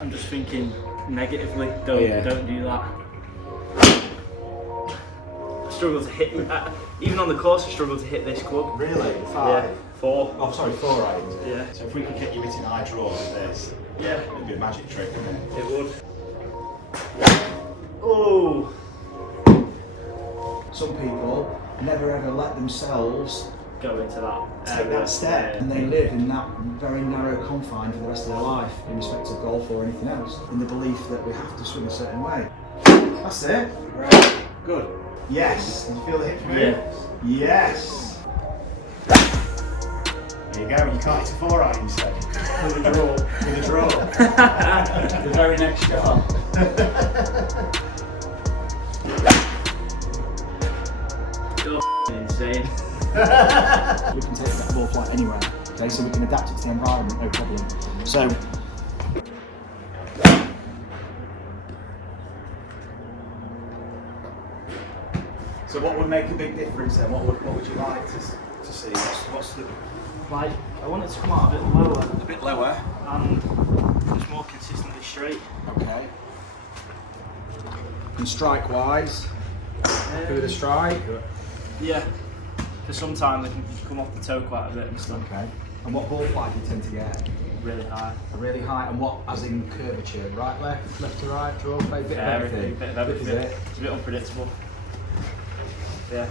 I'm just thinking negatively. Don't do that. I struggle to hit. Even on the course, I struggle to hit this club. Really? 5? Yeah. 4. Oh, sorry, 4 irons. Yeah. So if we could get you hitting high draws with this, Yeah. it'd be a magic trick, wouldn't it? It would. Oh. Some people never ever let themselves Go into that. take that step, and they live in that very narrow confine for the rest of their life, in respect of golf or anything else, in the belief that we have to swing a certain way. That's it. Right. Good. Yes. Did you feel the hip move? Yeah. Yes. There you go. You can't hit a 4 iron instead. With a draw. With a draw. The very next shot. You're insane. We can take that ball flight anywhere, okay, so we can adapt it to the environment, no problem. So what would make a big difference then? What would you like to see? What's the... Like, I want it to come out a bit lower. A bit lower? And just more consistently straight. Okay. And strike-wise? Happy with the strike? Yeah. For sometimes they can come off the toe quite a bit and stuff. Okay. And what ball flight do you tend to get? Really high. Really high, and what, as in curvature? Right, left to right, draw, play, bit of everything? Bit of everything. Is it? It's a bit unpredictable. Yeah.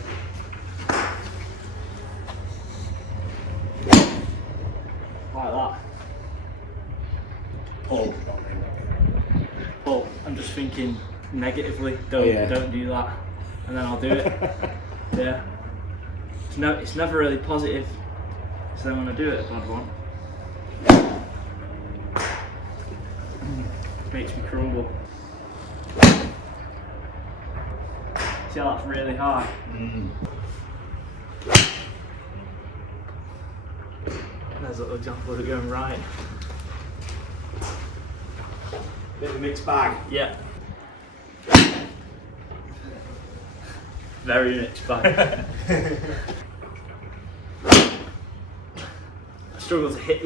Like that. Pull. But I'm just thinking negatively. Don't do that. And then I'll do it. Yeah. It's never really positive. So then when I do it, a bad one, it makes me crumble. See how that's really high? There's a little example of it going right. Bit of a mixed bag. Yeah. Very mixed bag. I struggle to hit.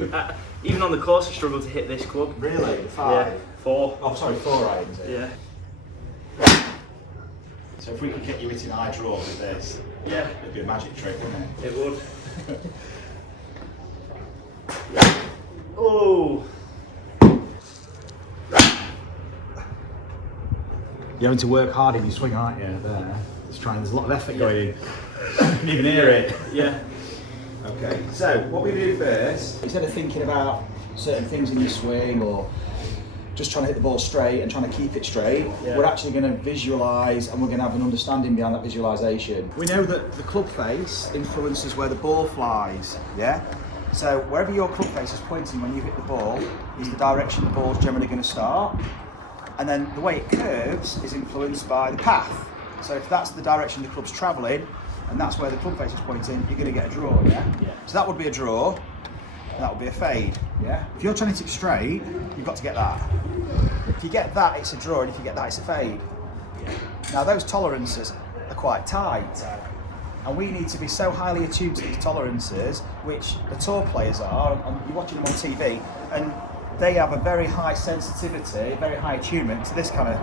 Even on the course, I struggle to hit this club. Really? 5? Yeah. 4. Oh, sorry, 4 irons. Yeah. So if we could get you hitting high draws with this, Yeah. it'd be a magic trick, wouldn't it? It would. Oh. You're having to work hard in your swing, aren't you? There. There's a lot of effort going in. You can even hear it. Yeah. Okay, so what we do first, instead of thinking about certain things in your swing or just trying to hit the ball straight and trying to keep it straight, we're actually going to visualise, and we're going to have an understanding behind that visualisation. We know that the club face influences where the ball flies, yeah? So wherever your club face is pointing when you hit the ball is the direction the ball's generally going to start, and then the way it curves is influenced by the path. So if that's the direction the club's travelling, and that's where the club face is pointing, you're going to get a draw, yeah? So that would be a draw, and that would be a fade, yeah? If you're trying to hit it straight, you've got to get that. If you get that, it's a draw, and if you get that, it's a fade. Now those tolerances are quite tight, and we need to be so highly attuned to these tolerances, which the tour players are, and you're watching them on TV, and they have a very high sensitivity, very high attunement to this kind of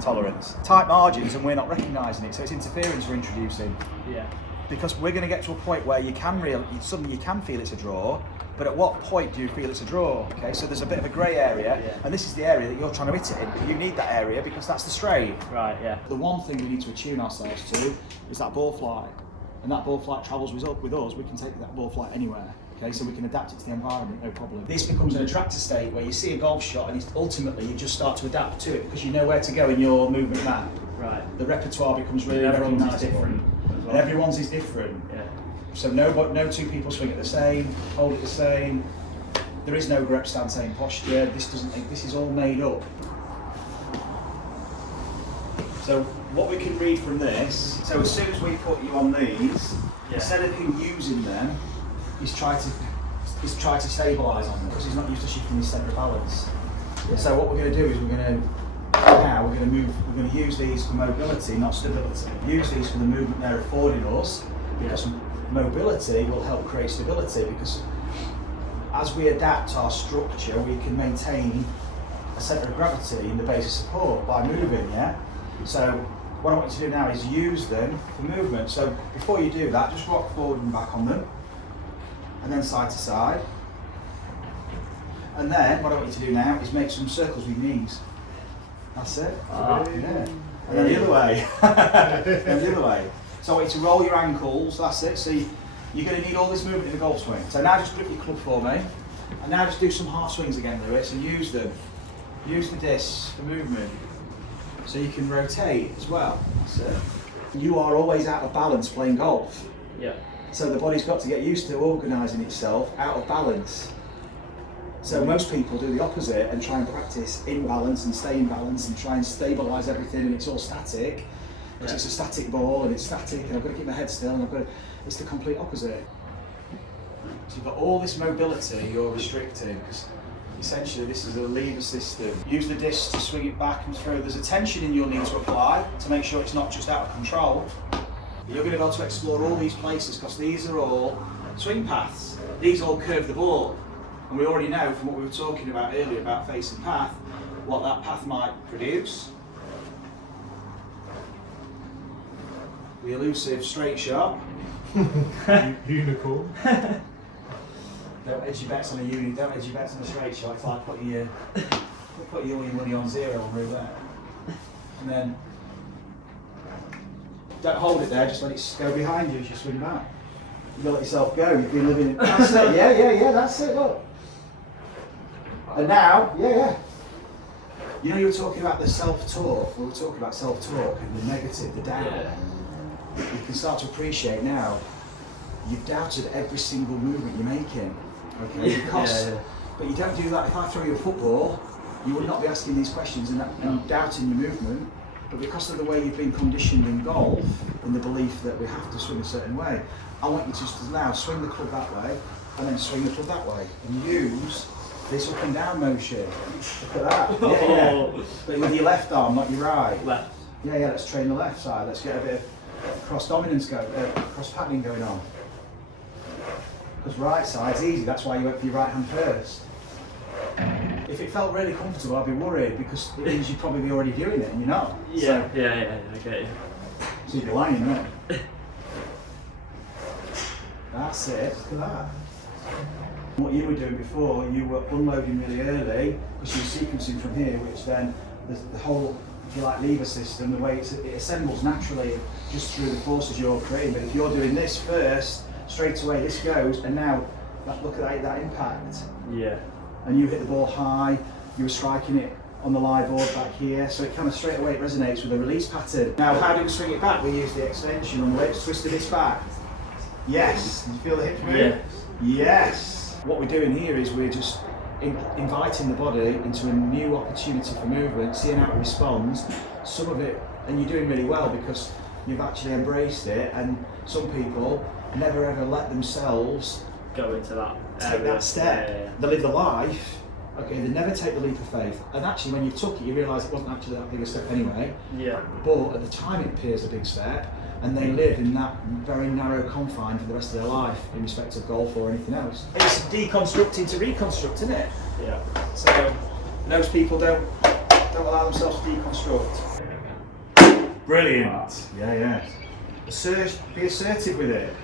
tolerance. Tight margins, and we're not recognising it, so it's interference we're introducing. Yeah. Because we're going to get to a point where suddenly you can feel it's a draw, but at what point do you feel it's a draw? Okay, so there's a bit of a grey area, and this is the area that you're trying to hit it in. You need that area because that's the straight. Right, yeah. The one thing we need to attune ourselves to is that ball flight, and that ball flight travels with us. We can take that ball flight anywhere. Okay, so we can adapt it to the environment, no problem. This becomes an attractor state where you see a golf shot and ultimately you just start to adapt to it because you know where to go in your movement map. Right. The repertoire becomes really Everyone's recognisable. different. And everyone's is different. Yeah. So no two people swing it the same, hold it the same. There is no grip stand same posture. This is all made up. So what we can read from this, so as soon as we put you on these, instead of him using them, he's tried to stabilise on them because he's not used to shifting his centre of balance. So what we're going to do is we're going to use these for mobility, not stability. Use these for the movement they're affording us, because mobility will help create stability, because as we adapt our structure, we can maintain a centre of gravity in the base of support by moving, yeah? So what I want you to do now is use them for movement. So before you do that, just rock forward and back on them, and then side to side. And then what I want you to do now is make some circles with your knees. That's it. Yeah. And then the other way. And the other way. So I want you to roll your ankles, that's it. So you're going to need all this movement in the golf swing. So now just grip your club for me. And now just do some half swings again, Lewis, and use them. Use the discs for movement. So you can rotate as well. That's it. You are always out of balance playing golf. Yeah. So the body's got to get used to organising itself out of balance. So most people do the opposite and try and practice in balance and stay in balance and try and stabilise everything, and it's all static. Because it's a static ball and it's static and I've got to keep my head still and it's the complete opposite. So you've got all this mobility you're restricting, because essentially this is a lever system. Use the disc to swing it back and through. There's a tension in you'll need to apply to make sure it's not just out of control. You're going to be able to explore all these places because these are all swing paths. These all curve the ball. And we already know from what we were talking about earlier about facing path, what that path might produce. The elusive straight shot. Unicorn. Don't edge your bets on a don't edge your bets on a straight shot. It's like putting all your money on zero on roulette. And then don't hold it there, just let it go behind you as you swing back. You've got to let yourself go, you've been living it. That's it, yeah, that's it, look. And now, you know, you were talking about the self-talk, we were talking about self-talk and the negative, the doubt. Yeah. You can start to appreciate now, you've doubted every single movement you're making. Okay, because, but you don't do that. If I throw you a football, you would not be asking these questions and doubting your movement. But because of the way you've been conditioned in golf, and the belief that we have to swing a certain way, I want you to just now swing the club that way, and then swing the club that way, and use this up and down motion. Look at that. Yeah. But with your left arm, not your right. Left. Yeah, let's train the left side. Let's get a bit of cross dominance cross patterning going on. Because right side's easy, that's why you went for your right hand first. If it felt really comfortable, I'd be worried because it means you'd probably be already doing it and you're not. Yeah, So, I get you. so you'd be lying, right? That's it, look at that. What you were doing before, you were unloading really early because you were sequencing from here, which then the whole, if you like, lever system, the way it assembles naturally just through the forces you're creating. But if you're doing this first, straight away this goes, and now look at that impact. Yeah. And you hit the ball high, you were striking it on the lie board back here, so it kind of straight away it resonates with the release pattern. Now, how do we swing it back? We use the extension on the hips, twisted this back. Yes. Did you feel the hips move? Yeah. Yes. What we're doing here is we're just inviting the body into a new opportunity for movement, seeing how it responds. Some of it, and you're doing really well because you've actually embraced it, and some people never ever let themselves Go into that. take that step. Yeah. They live the life, okay, they never take the leap of faith. And actually when you took it, you realise it wasn't actually that big a step anyway. Yeah. But at the time it appears a big step, and they live in that very narrow confine for the rest of their life in respect of golf or anything else. It's deconstructing to reconstruct, isn't it? Yeah. So most people don't allow themselves to deconstruct. Brilliant. Yeah. Be assertive with it.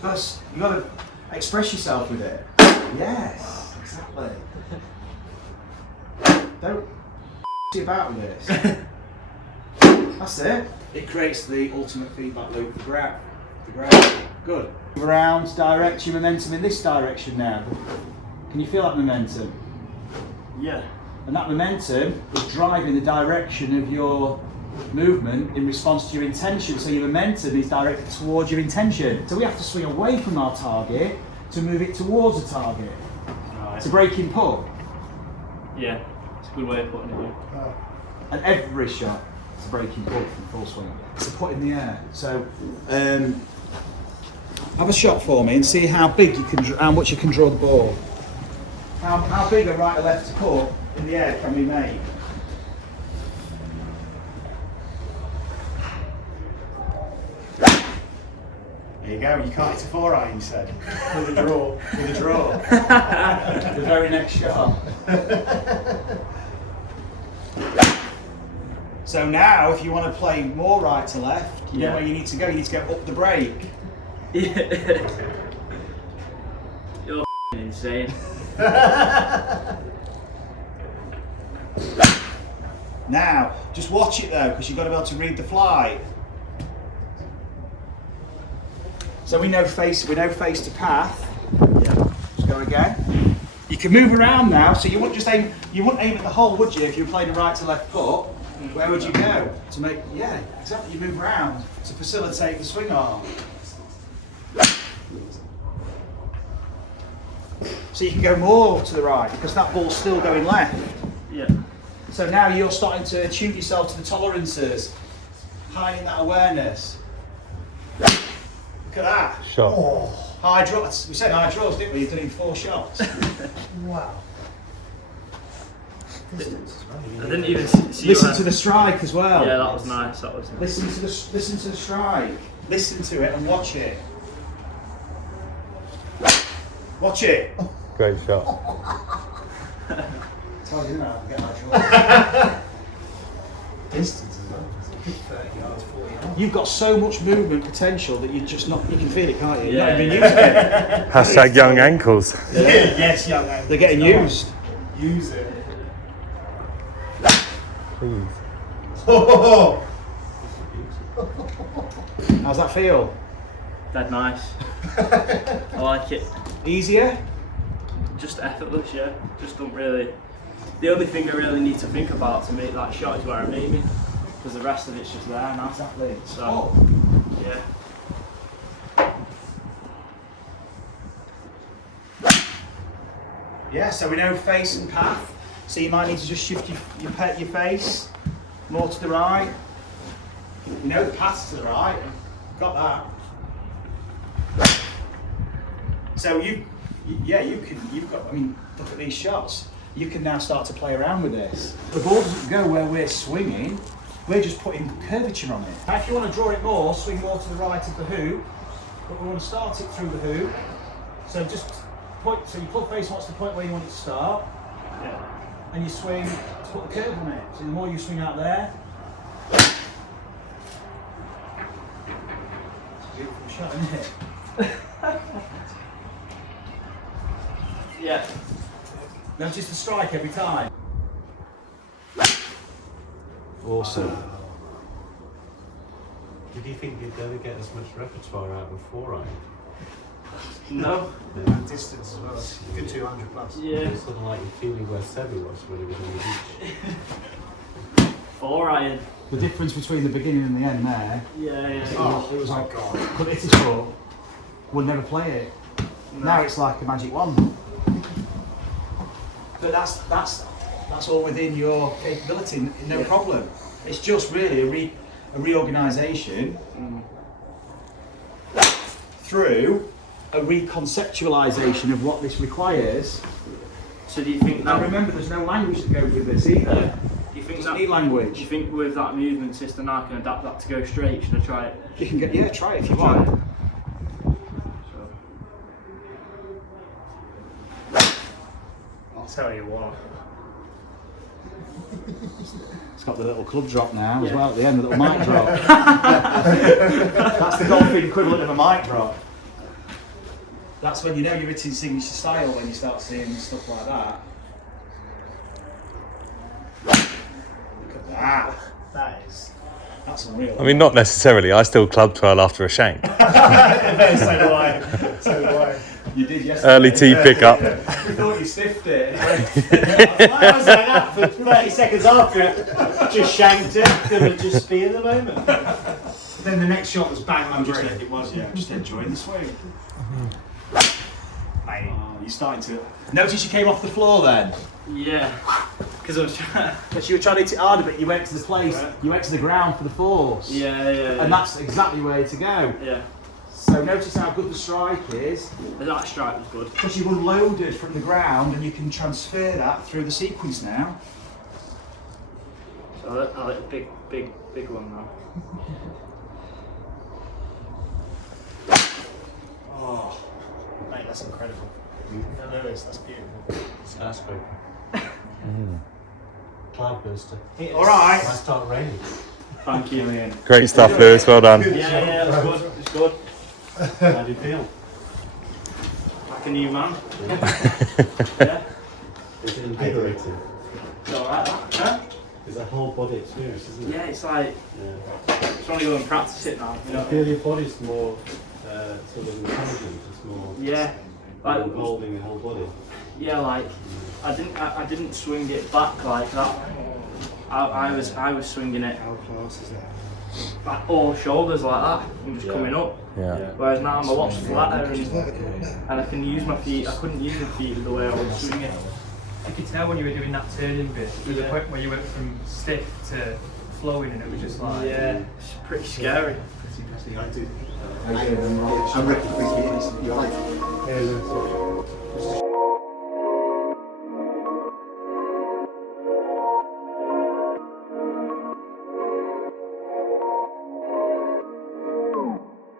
Because you've got to express yourself with it. Yes, exactly. Don't be about with this. That's it. It creates the ultimate feedback loop for grab. Good. Around, direct your momentum in this direction now. Can you feel that momentum? Yeah. And that momentum is driving the direction of your movement in response to your intention. So your momentum is directed towards your intention. So we have to swing away from our target to move it towards the target. Right. It's a breaking pull. Yeah. It's a good way of putting it. And every shot is a breaking pull from full swing. It's a putt in the air. So have a shot for me and see how big you can, how much you can draw the ball. How big a right or left putt in the air can we make? There you go, you can't hit a 4-iron, you said. With a draw. The very next shot. So now, if you want to play more right to left, you know Yeah. where you need to go. You need to go up the break. Yeah. You're insane. Now, just watch it though, because you've got to be able to read the flight. So we know face to path. Yeah. Let's go again. You can move around now, so you wouldn't just aim. You wouldn't aim at the hole, would you? If you were playing a right to left putt, where would you go to make? Yeah, exactly. You move around to facilitate the swing arm. So you can go more to the right because that ball's still going left. Yeah. So now you're starting to attune yourself to the tolerances, hiding that awareness. Look at that. Shot. Oh, high draws. We said high draws, didn't we? You've done it in 4 shots. Wow. I didn't even see Listen you to the strike as well. Yeah, that was nice. That was nice. Listen to the strike. Listen to it and watch it. Watch it. Great shot. Tell you now, get that draw. Distance as well. 30 yards, 40 yards. You've got so much movement potential that you can feel it, can't you? You're Yeah, not even yeah. using it. Hashtag young ankles. Yes, young man. They're getting used. Use it. Please. How's that feel? Dead nice. I like it. Easier? Just effortless, yeah. Just don't really. The only thing I really need to think about to make that shot is where I'm aiming, because the rest of it's just there now. Exactly. So, yeah. Yeah, so we know face and path. So you might need to just shift your face more to the right. You know the path's to the right. Got that. So you've got, I mean, look at these shots. You can now start to play around with this. The ball doesn't go where we're swinging. We're just putting curvature on it. Now if you want to draw it more, swing more to the right of the hoop. But we want to start it through the hoop. So just point, so you pull face what's the point where you want it to start. Yeah. And you swing to put the curve on it. So the more you swing out there, it's a beautiful shot, isn't it? Yeah. Notice the strike every time. Awesome. Did you think you'd ever get as much repertoire out of 4-iron? No. And distance as well. It's a good 200 plus. Yeah. It's sort of like you're feeling where Sebi was when he was on the beach. 4-iron. The difference between the beginning and the end there. Yeah, yeah. Oh, it was my like, God. but it is for, we'll never play it. Now it's like a magic wand. But that's all within your capability, no problem. It's just really a reorganisation through a reconceptualisation of what this requires. So do you think Now that? remember, there's no language that goes with this either. Do you think Doesn't that? need Do language. you think with that movement system I can adapt that to go straight? Should I try it? You can get, yeah, try it if you Try want. it. I'll tell you what. It's got the little club drop now as Yeah. well at the end, the little mic drop. That's the golfing equivalent of a mic drop. That's when you know you're hitting signature style, when you start seeing stuff like that. Look at that. That's unreal. I mean, not necessarily. I still club twirl after a shank. So do I. So do I. You did yesterday. Early tee pickup. We thought you stiffed it. I was like that for 30 seconds after it. Just shanked it. Gonna just be in the moment. Then the next shot was bang on Just, green. it was, yeah. Just enjoying the swing. Mate. Oh, you're starting to. Notice you came off the floor then. Yeah. Because I was trying. Because you were trying to hit it harder, but you went to the place. You went to the ground for the force. Yeah, yeah. And that's exactly where to go. Yeah. So notice how good the strike is, That strike was good. because you've unloaded from the ground and you can transfer that through the sequence now. So I like a big one now. Oh, mate, that's incredible. No, Lewis, that's beautiful. Skyscraper. cloudburster. All right. Might start raining. Thank you. Great stuff, Lewis. Well done. Yeah, that's good. It's good. How do you feel? Like a new man. Yeah. Is it invigorating? It's all right. Huh? It's a whole body experience, isn't it? Yeah, it's like Yeah. just want to go and practice it now. You I know. feel your body's more sort of intelligent. It's more Yeah. Like involving your whole body. yeah, like I didn't swing it back like that. I was swinging it How close is that? back all shoulders like that and just coming up. Yeah. Whereas now I'm a lot flatter and I can use my feet. I couldn't use my feet the way I was swinging it. You could tell when you were doing that turning bit, there was a point where you went from stiff to flowing and it was just like... Yeah, it's pretty scary. I'm Ricky, please meet us. You're right.